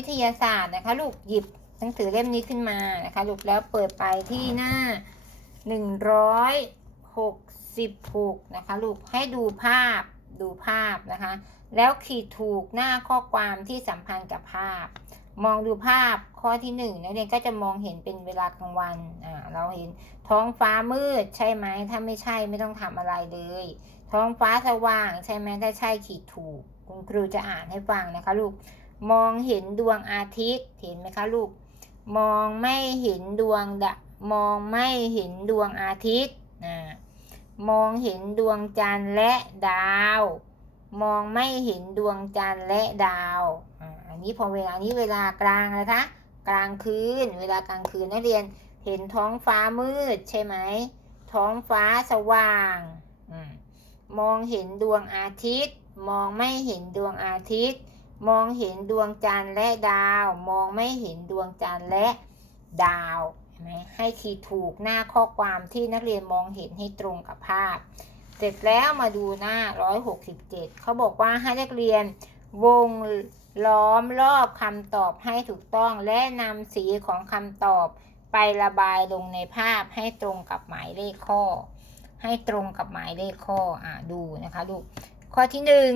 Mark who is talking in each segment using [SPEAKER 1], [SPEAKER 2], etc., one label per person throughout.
[SPEAKER 1] วิทยาศาสตร์นะคะ ลูกหยิบหนังสือเล่มนี้ขึ้นมานะคะ ลูกแล้วเปิดไปที่หน้าหนึ่งร้อยหกสิบหกนะคะลูกให้ดูภาพดูภาพนะคะ แล้วขีดถูกหน้าข้อความที่สัมพันธ์กับภาพ มองดูภาพข้อที่หนึ่งนักเรียนก็จะมองเห็นเป็นเวลากลางวันอ่าเราเห็นท้องฟ้ามืดใช่ไหมถ้าไม่ใช่ไม่ต้องทำอะไรเลย ท้องฟ้าสว่างใช่ไหมถ้าใช่ขีดถูก คุณครูจะอ่านให้ฟังนะคะลูก มองเห็นดวงอาทิตย์เห็นไหมคะลูก มองไม่เห็นดวงดะมองไม่เห็นดวงอาทิตย์อ่ามองเห็นดวงจันทร์และดาว มองไม่เห็นดวงจันทร์และดาวอันนี้พอเวลานี้เวลากลางนะคะ กลางคืน เวลากลางคืนนักเรียนเห็นท้องฟ้ามืดใช่ไหมท้องฟ้าสว่างมองเห็นดวงอาทิตย์ มองไม่เห็นดวงอาทิตย์ มองเห็นดวงจันทร์และดาว มองไม่เห็นดวงจันทร์และดาวไหมให้ขีดถูกหน้าข้อความที่นักเรียนมองเห็นให้ตรงกับภาพ เสร็จแล้วมาดูหน้า 167 เขาบอกว่าให้นักเรียนวงล้อมรอบคำตอบให้ถูกต้อง และนำสีของคำตอบไประบายลงในภาพให้ตรงกับหมายเลขข้อ ให้ตรงกับหมายเลขข้ออ่าดูนะคะลูกข้อที่หนึ่ง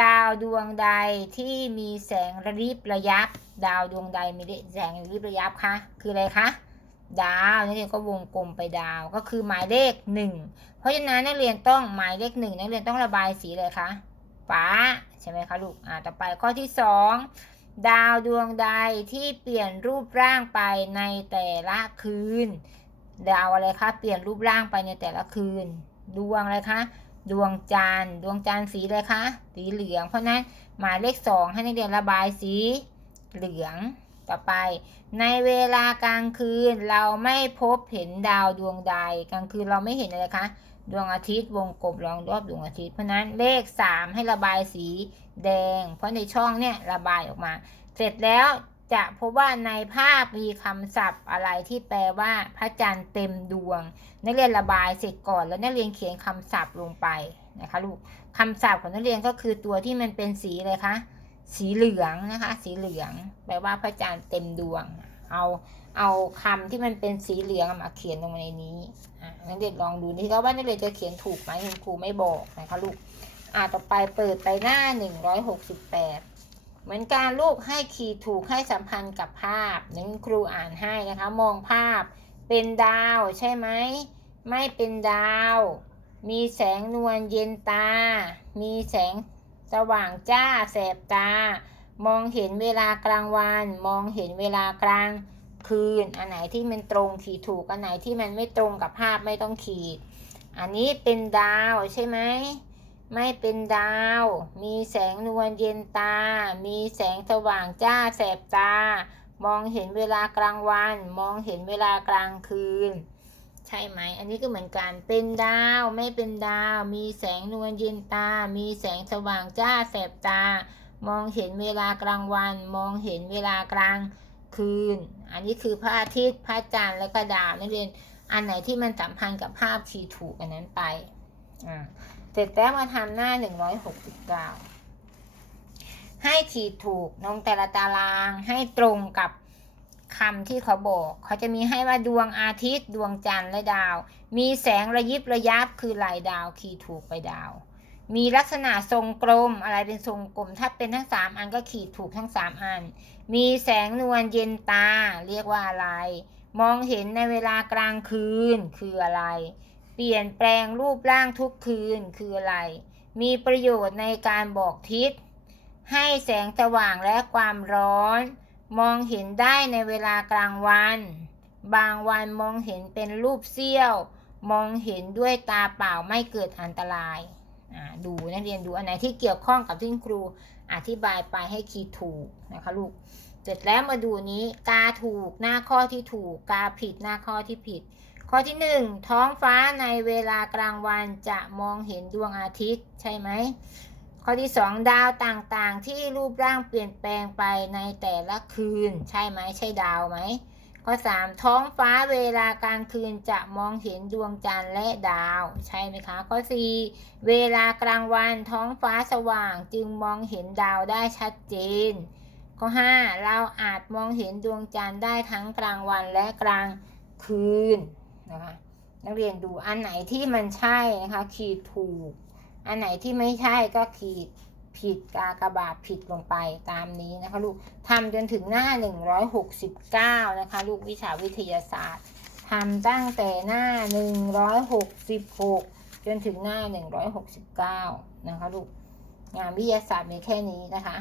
[SPEAKER 1] ดาวดวงใดที่มีแสงระยิบระยับ ดาวดวงใดมีแสงระยิบระยับคะคืออะไรคะดาวนักเรียนก็วงกลมไปดาวก็คือหมายเลขหนึ่งเพราะฉะนั้นนักเรียนต้องหมายเลขหนึ่งนักเรียนต้องระบายสีเลยคะฟ้าใช่ไหมคะลูกอ่าต่อไปข้อที่สองดาวดวงใดที่เปลี่ยนรูปร่างไปในแต่ละคืน ดาวอะไรคะเปลี่ยนรูปร่างไปในแต่ละคืน ดวงอะไรคะ ดวงจันทร์ดวงจันทร์สีอะไรคะ สีเหลือง เพราะนั้นหมายเลขสองให้นักเรียนระบายสีเหลืองต่อไป ในเวลากลางคืนเราไม่พบเห็นดาวดวงใด กลางคืนเราไม่เห็นอะไรคะดวงอาทิตย์วงกลมรองรอบดวงอาทิตย์เพราะนั้นเลขสามให้ระบายสีแดง เพราะในช่องเนี่ยระบายออกมา เสร็จแล้ว จะพบว่าในภาพมีคำศัพท์อะไรที่แปลว่าพระจันทร์เต็มดวง นักเรียนระบายเสร็จก่อนแล้วนักเรียนเขียนคำศัพท์ลงไปนะคะลูกคำศัพท์ของนักเรียนก็คือตัวที่มันเป็นสีอะไรคะสีเหลืองนะคะ สีเหลืองแปลว่าพระจันทร์เต็มดวง เอาเอาคำที่มันเป็นสีเหลืองมาเขียนลงในนี้นักเรียนลองดูนี่ก็ว่านักเรียนจะเขียนถูกไหมคุณครูไม่บอกนะคะลูกอ่าต่อไปเปิดไปหน้าหนึ่งร้อยหกสิบแปด เหมือนการลูกให้ขีดถูกให้สัมพันธ์กับภาพนั้นครูอ่านให้นะคะ มองภาพเป็นดาวใช่ไหม ไม่เป็นดาว มีแสงนวลเย็นตา มีแสงสว่างจ้าแสบตา มองเห็นเวลากลางวัน มองเห็นเวลากลางคืน อันไหนที่มันตรงขีดถูก อันไหนที่มันไม่ตรงกับภาพไม่ต้องขีด อันนี้เป็นดาวใช่ไหม ไม่เป็นดาว มีแสงนวลเย็นตา มีแสงสว่างจ้าแสบตา มองเห็นเวลากลางวัน มองเห็นเวลากลางคืน ใช่ไหม อันนี้ก็เหมือนกัน เป็นดาว ไม่เป็นดาว มีแสงนวลเย็นตา มีแสงสว่างจ้าแสบตา มองเห็นเวลากลางวัน มองเห็นเวลากลางคืน อันนี้คือพระอาทิตย์ พระจันทร์ และก็ดาวนักเรียนอันไหนที่มันสัมพันธ์กับภาพขีดถูกอันนั้นไป อ่า เสร็จแล้วมาทำหน้า169ให้ขีดถูกลงแต่ละตารางให้ตรงกับคำที่เขาบอก เขาจะมีให้ว่าดวงอาทิตย์ ดวงจันทร์และดาว มีแสงระยิบระยับคือลายดาวขีดถูกไปดาว มีลักษณะทรงกลมอะไรเป็นทรงกลม ถ้าเป็นทั้งสามอันก็ขีดถูกทั้งสามอัน มีแสงนวลเย็นตา เรียกว่าอะไร มองเห็นในเวลากลางคืนคืออะไร เปลี่ยนแปลงรูปร่างทุกคืนคืออะไร มีประโยชน์ในการบอกทิศ ให้แสงสว่างและความร้อน มองเห็นได้ในเวลากลางวัน บางวันมองเห็นเป็นรูปเสี้ยว มองเห็นด้วยตาเปล่าไม่เกิดอันตรายดูนักเรียนดูอันไหนที่เกี่ยวข้องกับที่ครูอธิบายไปให้คีดถูกนะคะลูก เสร็จแล้วมาดูนี้กาถูกหน้าข้อที่ถูก กาผิดหน้าข้อที่ผิด ข้อที่หนึ่งท้องฟ้าในเวลากลางวันจะมองเห็นดวงอาทิตย์ใช่ไหมข้อที่สองดาวต่างๆ ที่รูปร่างเปลี่ยนแปลงไปในแต่ละคืน ใช่ไหมใช่ดาวไหมข้อสามท้องฟ้าเวลากลางคืนจะมองเห็นดวงจันทร์และดาว ใช่ไหมคะ ข้อสี่เวลากลางวันท้องฟ้าสว่างจึงมองเห็นดาวได้ชัดเจน ข้อห้าเราอาจมองเห็นดวงจันทร์ได้ทั้งกลางวันและกลางคืน นะคะ นักเรียนดูอันไหนที่มันใช่นะคะขีดถูก อันไหนที่ไม่ใช่ก็ขีดผิดกากบาทผิดลงไปตามนี้นะคะลูกทำจนถึงหน้า 169 นะคะ ลูกวิชาวิทยาศาสตร์ทำตั้งแต่หน้า 166 จนถึงหน้า 169 นะคะลูกงานวิทยาศาสตร์มีแค่นี้นะคะ